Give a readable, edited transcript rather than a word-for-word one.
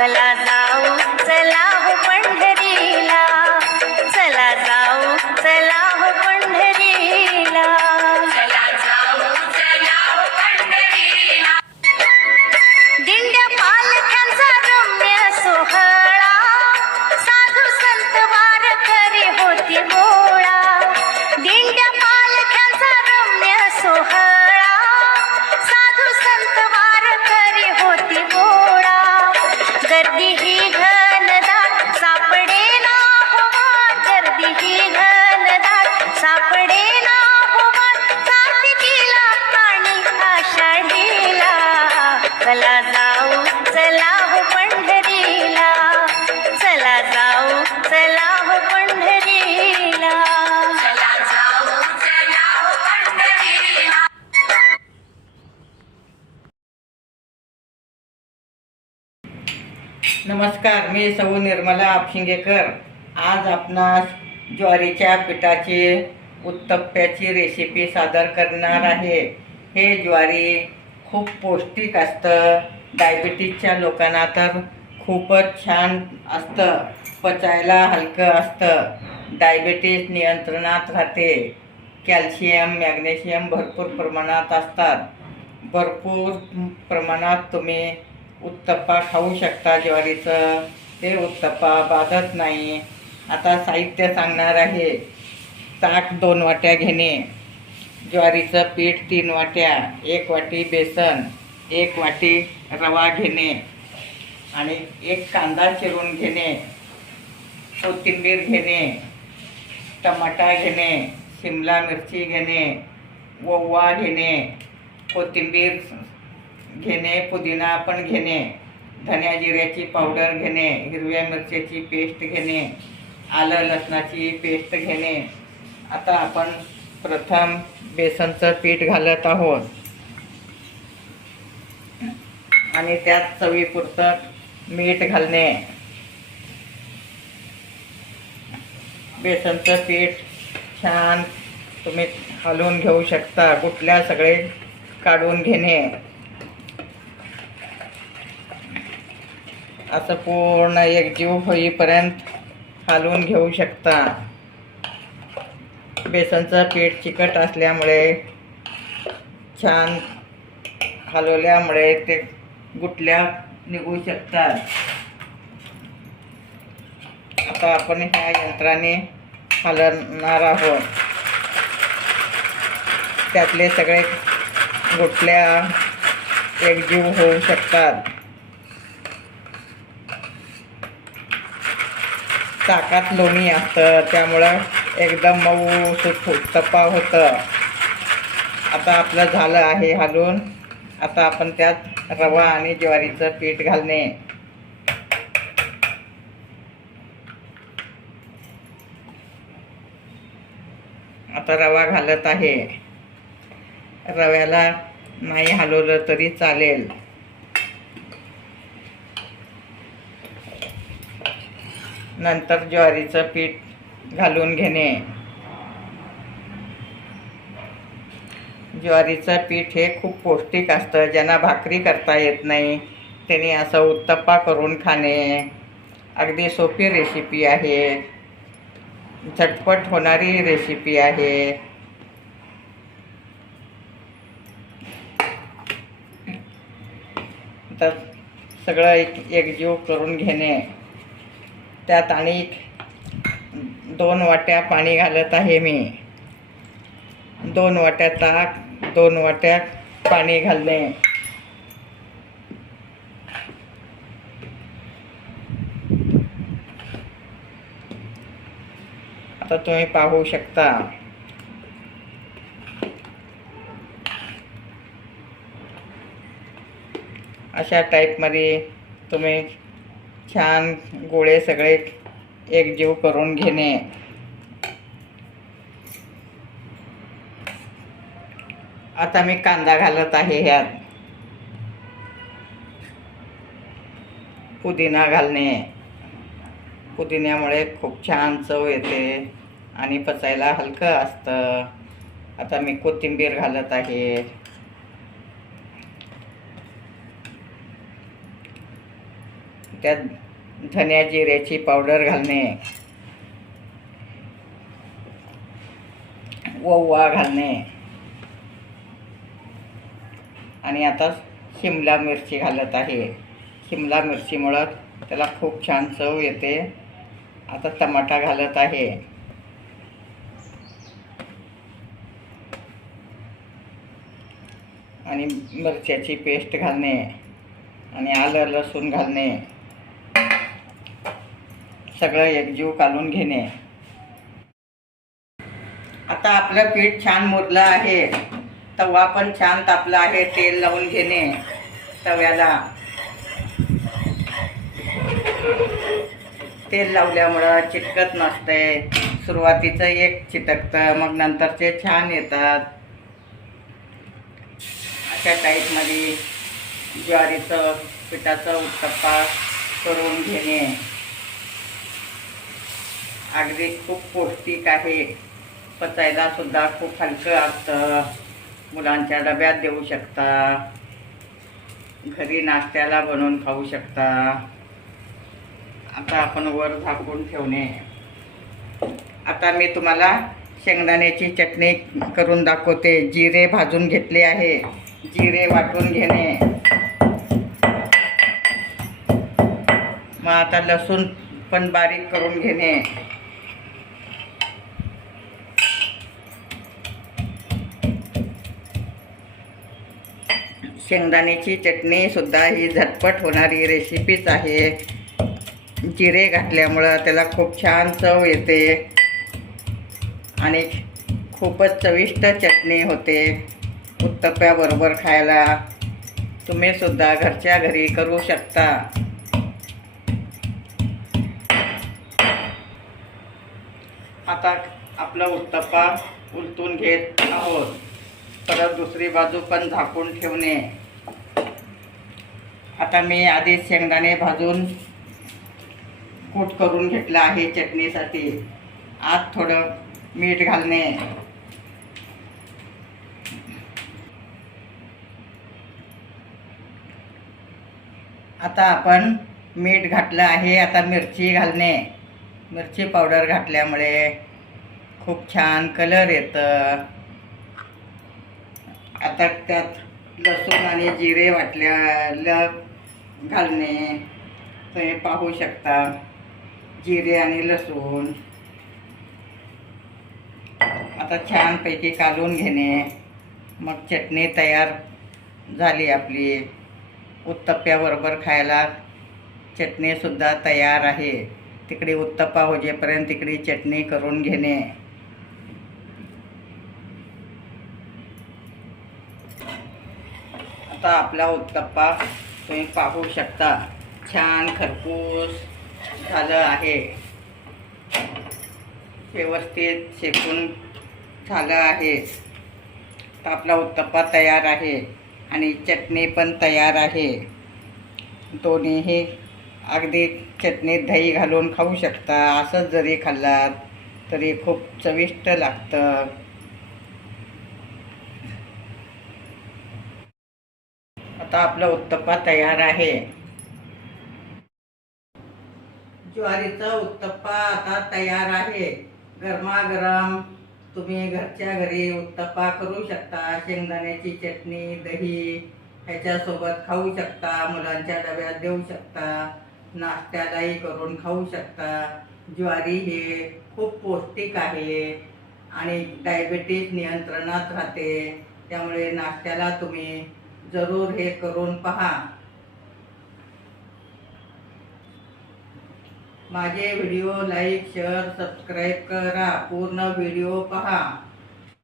चला जाऊ चला हो पंढरीला, चला जाऊ चला हो पंढरीला, चला जाऊ चला हो पंढरीला. दिंड्या पालख्यांचा रम्य सोहळा, साधू संत वारकरी होती गोळा. दिंड्या पालख्यांचा रम्य सोहळा, साधू संत वारकरी होती गोळा. गर्दी ही घनदाट सापडे ना हो वाट, गर्दी ही घनदाट सापडे ना हो वाट. कार्तिकीला आणि आषाढीला, चला जाऊ चला हो पंढरीला, चला जाऊ चला हो पंढरीला. चला जाऊ चला हो पंढरीला. नमस्कार, मी सौ निर्मला आपशिंगेकर. आज आपणास ज्वारीच्या पिठाची उत्तप्प्याची रेसिपी सादर करणार आहे. हे ज्वारी खूप पौष्टिक असतं. डायबिटीजच्या लोकांना तर खूपच छान असतं. पचायला हलकं असतं. डायबिटीज नियंत्रणात राहते. कॅल्शियम मॅग्नेशियम भरपूर प्रमाणात असतात. भरपूर प्रमाणात तुम्ही उत्तप्पा खाऊ शकता. ज्वारीचं ते उत्तप्पा बाधत नाही. आता साहित्य सांगणार आहे. ताक 2 वाट्या घेणे, ज्वारीचं पीठ 3 वाट्या, 1 वाटी बेसन, 1 वाटी रवा घेणे आणि 1 कांदा चिरून घेणे, कोथिंबीर घेणे, टमाटा घेणे, शिमला मिरची घेणे, ओवा घेणे, कोथिंबीर घेणे, पुदिना पण घेणे, धन्या जिऱ्याची पावडर घेणे, हिरव्या मिरच्याची पेस्ट घेणे, आलं लसणाची पेस्ट घेणे. आता आपण प्रथम बेसनचं पीठ घालत आहोत आणि त्यात चवीपुरतं मीठ घालणे. बेसनचं पीठ छान तुम्ही हलवून घेऊ शकता. गुठल्या सगळे काढून घेणे. असं पूर्ण एकजीव होईपर्यंत हलवून घेऊ शकता. बेसनचं पीठ चिकट असल्यामुळे छान हलवल्यामुळे ते गुठल्या निघू शकतात. आता आपण ह्या यंत्राने हलवणार आहोत. त्यातले सगळे गुठल्या एकजीव होऊ शकतात. ताकात लोणी असतं त्यामुळं एकदम मऊ उत्तप्पा होतं. आता आपलं झालं आहे हलवून. आता आपण त्यात रवा आणि ज्वारीचं पीठ घालणे. आता रवा घालत आहे. रव्याला नाही हलवलं तरी चालेल. नंतर ज्वारीचं पीठ घालून घेणे. ज्वारीचं पीठ हे खूप पौष्टिक असतं. ज्यांना भाकरी करता येत नाही त्यांनी असं उत्तप्पा करून खाणे. अगदी सोपी रेसिपी आहे. झटपट होणारी रेसिपी आहे. तर सगळं एकजीव करून घेणे. त्यात आणि 2 वाट्या पाणी घालत आहे मी. 2 वाट्या ताक, 2 वाट्या पाणी घालणे. आता तुम्ही पाहू शकता. अशा टाईपमध्ये तुम्ही छान गोळे सगळे एकजीव करून घेणे. आता मी कांदा घालत आहे. ह्यात पुदिना घालणे. पुदिन्यामुळे खूप छान चव येते आणि पचायला हलकं असतं. आता मी कोथिंबीर घालत आहे. त्यात धन्या जिऱ्याची पावडर घालणे, ओवा घालणे आणि आता शिमला मिरची घालत आहे. शिमला मिरचीमुळं त्याला खूप छान चव येते. आता टमाटा घालत आहे आणि मिरच्याची पेस्ट घालणे आणि आलं लसूण घालणे, सगळं एकजीव कालून घेणे. आता आपलं पीठ छान मुरलं आहे. तवा पण छान तापला आहे. तेल लावून घेणे तव्याला. तेल लावल्यामुळं चिटकत नसते. सुरुवातीचं एक चिटकतं, मग नंतरचे छान येतात. अशा टाईपमध्ये ज्वारीचं पिठाचा उत्तप्पा करून घेणे. अगदी खूप पौष्टिक आहे. पचायला सुद्धा खूप हलकं असतं. मुलांच्या डब्यात देऊ शकता, घरी नाश्त्याला बनवून खाऊ शकता. आता आपण वर झाकून ठेवणे. आता मी तुम्हाला शेंगदाण्याची चटणी करून दाखवते. जिरे भाजून घेतले आहे. जिरे वाटून घेणे. मग आता लसूण पण बारीक करून घेणे. शेंगदाण्याची चटणी सुद्धा ही झटपट होणारी रेसिपीच आहे. जिरे घातल्यामुळं त्याला खूप छान चव येते आणि खूपच चविष्ट चटणी होते उत्तप्प्याबरोबर खायला. तुम्ही सुद्धा घरच्या घरी करू शकता. आता आपला उत्तप्पा उलटून घेत आहोत. परत दुसरी बाजू पण झाकून ठेवणे. आता मी आधीच शेंगदाणे भाजून कूट करून घेतलं आहे चटणीसाठी. आत थोडं मीठ घालणे. आता आपण मीठ घातलं आहे. आता मिरची घालणे. मिरची पावडर घातल्यामुळे खूप छान कलर येतं. आता त्यात लसूण आणि जिरे वाटलेलं घालणे. तुम्ही पाहू शकता जिरे आणि लसूण. आता छानपैकी कालून घेणे. मग चटणी तयार झाली आपली. उत्तप्प्याबरोबर खायला चटणीसुद्धा तयार आहे. तिकडे उत्तप्पा होजेपर्यंत तिकडे चटणी करून घेणे. आता आपला उत्तप्पा तुम्ही पाहू शकता छान खरपूस झालं आहे. व्यवस्थित शेकून झालं आहे. तर आपला उत्तप्पा तयार आहे आणि चटणी पण तयार आहे. दोन्हीही अगदी चटणीत दही घालून खाऊ शकता. असंच जरी खाल्लात तरी खूप चविष्ट लागतं. आता आपला उत्तप्पा तयार आहे. ज्वारीचा उत्तप्पा आता तयार आहे. गरमागरम तुम्ही घरच्या घरी उत्तप्पा करू शकता. शेंगदाण्याची चटणी, दही ह्याच्यासोबत खाऊ शकता. मुलांच्या डब्यात देऊ शकता. नाश्त्यालाही करून खाऊ शकता. ज्वारी हे खूप पौष्टिक आहे आणि डायबिटीज नियंत्रणात राहते. त्यामुळे नाश्त्याला तुम्ही जरूर हे करून पहा. माझे व्हिडिओ लाईक, शेअर, सबस्क्राईब करा. पूर्ण व्हिडिओ पहा.